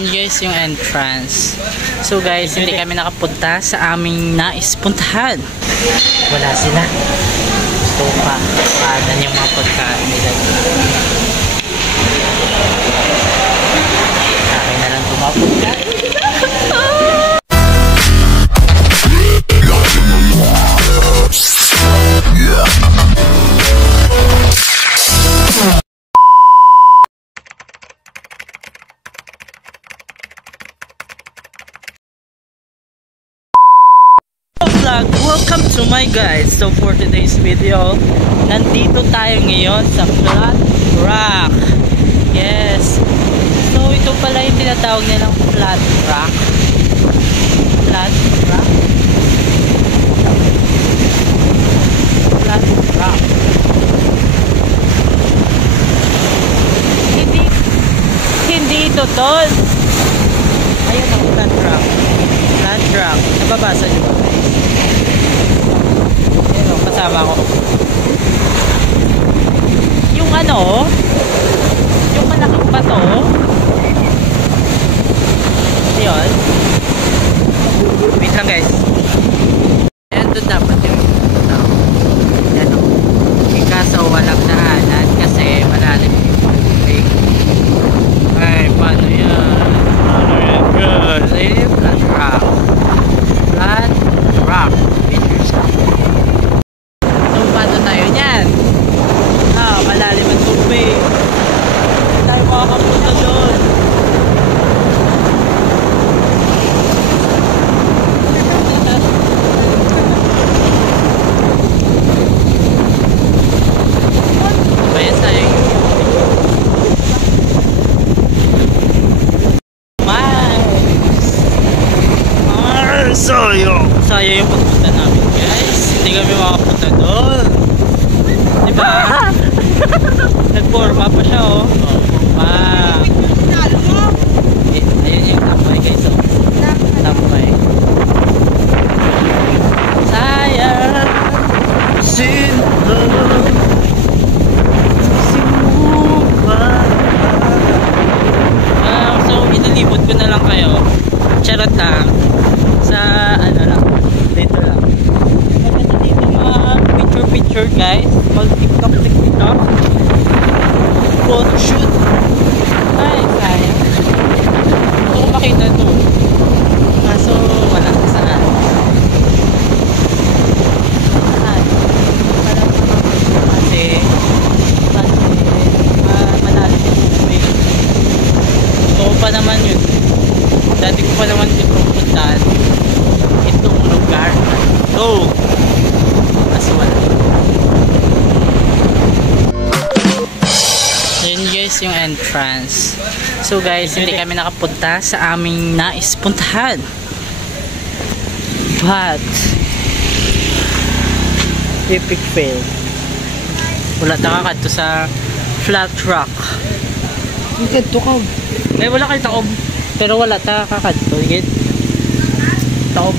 Yun guys yung entrance. So guys, hindi kami nakapunta sa aming nais puntahan. Wala sila. Gusto pa. Paadan yung mga pagkain nila. Akin na lang tumapunta. Welcome to my guys. So for today's video, nandito tayo ngayon sa Flat Rock. Yes. So ito pala yung tinatawag nilang Flat Rock. Flat Rock. Flat Rock. Hindi ito tol. Ayan ang Flat Rock. Flat Rock. Nababasa niyo ba? Kasama ko yung ano, yung malaking bato yun. Wait lang guys, ayan doon dapat yung yan o, kaso walang daanan kasi malalim yung tubig. Ay paano yan? Paano yan guys? Ayun yung Flat Rock. Flat Rock. Malalim ang tubig. Hindi tayo makakapunta doon. Kaya sayang sayang yung pagpunta namin guys. Hindi kami makapunta doon. Diba? Nag-forma pa siya oh. Ayun yung tambay guys oh. Tambay. Sayang so inilibot ko na lang kayo. Charot lang. Sa ano lang. Dito lang. Kasi dito mga picture guys. Mag-tiktok photoshoot. Ay, sayang. Gusto ko makita ito. Kaso wala saan. Kasi malalim yung tubig. Gusto ko pa naman yun. Dati ko pa naman ito pupuntahan itong lugar. So kaso wala. Yun guys yung entrance. So guys, hindi kami nakapunta sa aming nais puntahan. But epic fail. Wala takakat to sa Flat Rock. Ikad to ka. May wala kayo taob. Pero wala takakat to. Ikad taob.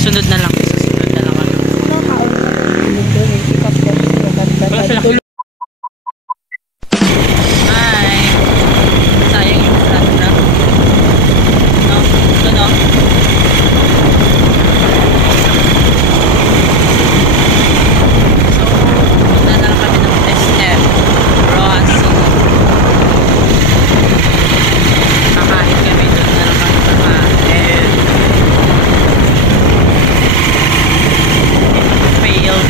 Sunod na lang. Hi. Sayang yung Flat Rock. No? Ito no? So, punta na lang kami ng SM Roasi. Kakain kami doon na lang kami kakain. Failed.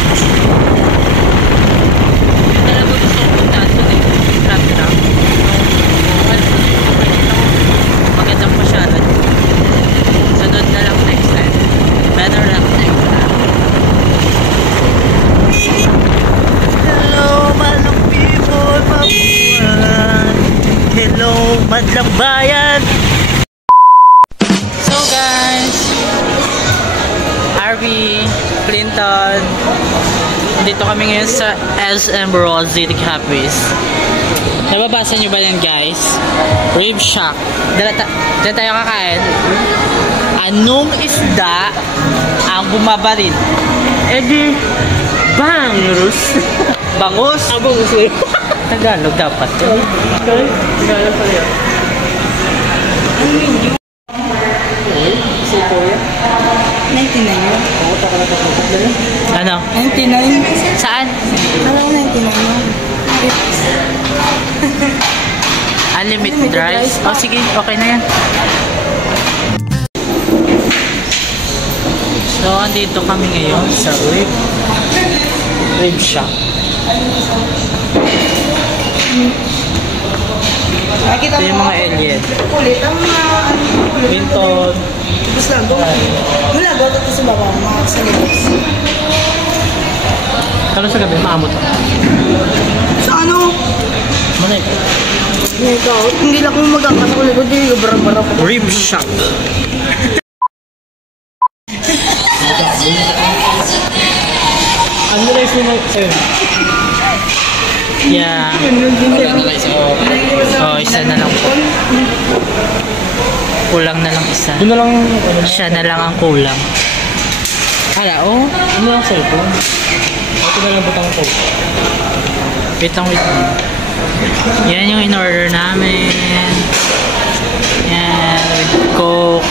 Magandang pasyalan. Sunod na lang next time. Better luck next time. Hello, madlang people, mabuhay. Hello, madlang bayan. So guys, Harvey, Clinton, dito kami ngayon sa SM Rosie Capis. Nababasa nyo ba yan guys? Rib Shack. Diyan tayo kakain. Anong isda ang bumabaril? Eh di bangus. Bangus? Bangus. Tagalog dapat. Okay. Tagalog pala yun. Si Kuya? 99 yun. Oo, takalagapagod na yun. Ano? 99. Saan? Alam ko 99 yun. Unlimited rice? Oh, sige. Okay na yan. So, andito kami ngayon sa rib shop. Nakikita Ito yung mga alien. Kulit ang mga Winton. Tapos lang, wala ba ito sa baba, mga salibas. Kalo sa gabi, maamot. Sa ano? Manay. Ikaw, hindi lang kung magkakas ko likod, hindi bara-bara ko. Rib shop. Ano na yung sino? Yeah. Oh, isa na lang po. Kulang na lang isa. Doon na lang, Siya na lang ang kulang. Hala, oh. ano lang cellphone? Ito na lang butang ko. Wait lang. Yan yung in-order namin. Yan, with Coke.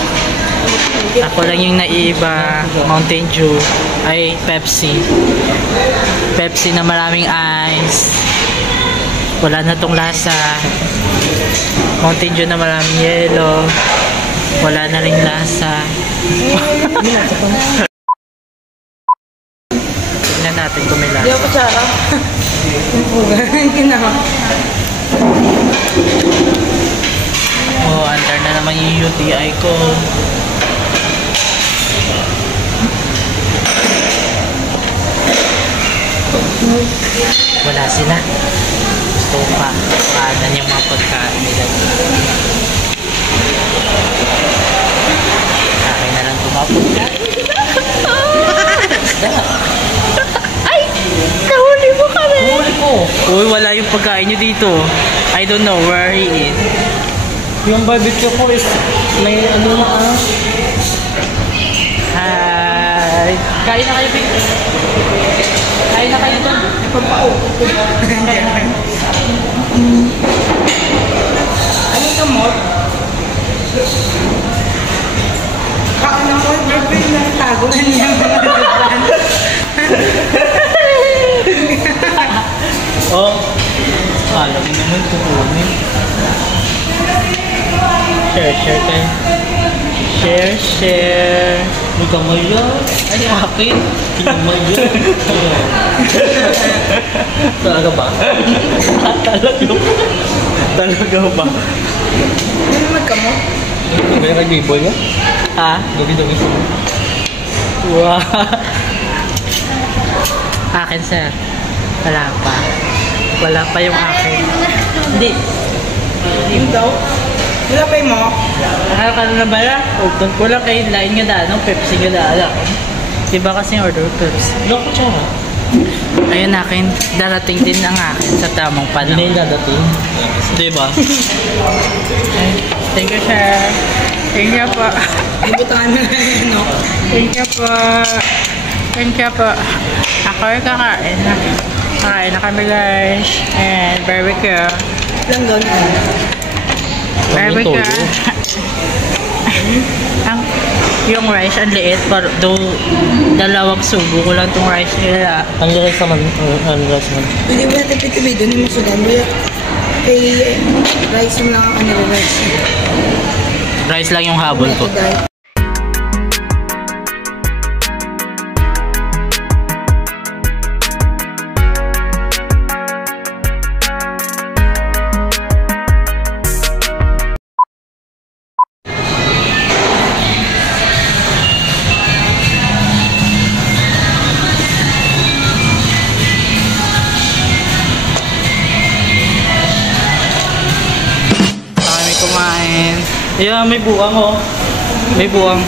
Ako lang yung naiba. Mountain Dew. Ay, Pepsi. Pepsi na maraming ice. Wala na tong lasa. Mountain Dew na maraming yelo. Wala na ring lasa. Tignan natin kung may Hindi lasa. ako kutsara. Hindi na. Oh, andar na naman yung UTI ko. Wala sila. Gusto ko pa. Paanan yung mga pagkain nila. Akin na lang tumapagkain. Ay! Nahuli mo kami! Huli ko! Uy, wala yung pagkain nyo dito. I don't know where he is. Yung barbecue ko is may ano na Hi! Kain na kayo, Vic. Kain na kayo doon. Ano ito mo? Kaano ko, girlfriend na tago na niya mga duglan. Oh, alam mo naman kukunin. Share kayo. Share. may kamay yan. Ay, akin. Kamay yan. Talaga ba? Talaga ba? Ano naman ka mo? May kay B-boy ba? Ha? Dagi-dagi siya. Wow. Akin, sir. Wala pa. Wala pa yung akin. Hindi. Yung daw? Wala pa yung mo? Nakal ka na ba yan? Wala kayo lain nga daan. Pepsi nga daan. Diba kasi order Pepsi? Loko siya ha? Ayun akin. Darating din ang akin sa tamang Hindi na panahon. yung dadating. Diba? Thank you, sir. Thank you po. Ibutangan mo na yun, no? Thank you po. Thank you po. Ako ay kakain na. Kakain na kami, guys. And barbecue. Lang doon. Barbecue. Ang yung rice ang liit, pero do dalawang subo ko lang tong rice nila. Ang liras naman. Ang liras naman. Hindi mo natin pitubi doon yung masudan. Kaya kay rice mo lang ang rice. Rice lang yung habol ko. Kami kumain. Yeah, may buwang oh. May buwang.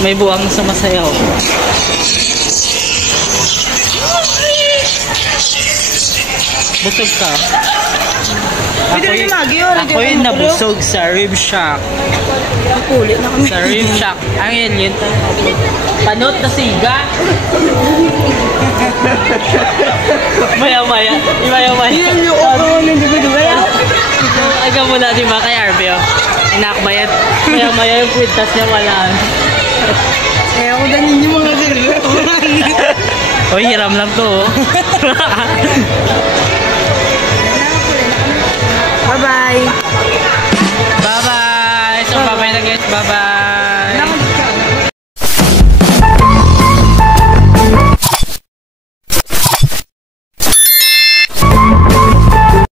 May buwang sa masayaw. Busog ka? Ako'y nabusog sa rib shack. Kulit na kami. Sa rib shack. Ang alien. Panot na siga. Maya-maya. Maya-maya. Yan yung muna, di ba, kay Arveo? Inakbayad. Maya-maya yung kwintas niya wala. Eh, ako danin yung mga silver. Uy, hiram lang to. Bye-bye. Bye-bye. So, bye-bye na guys. Bye-bye.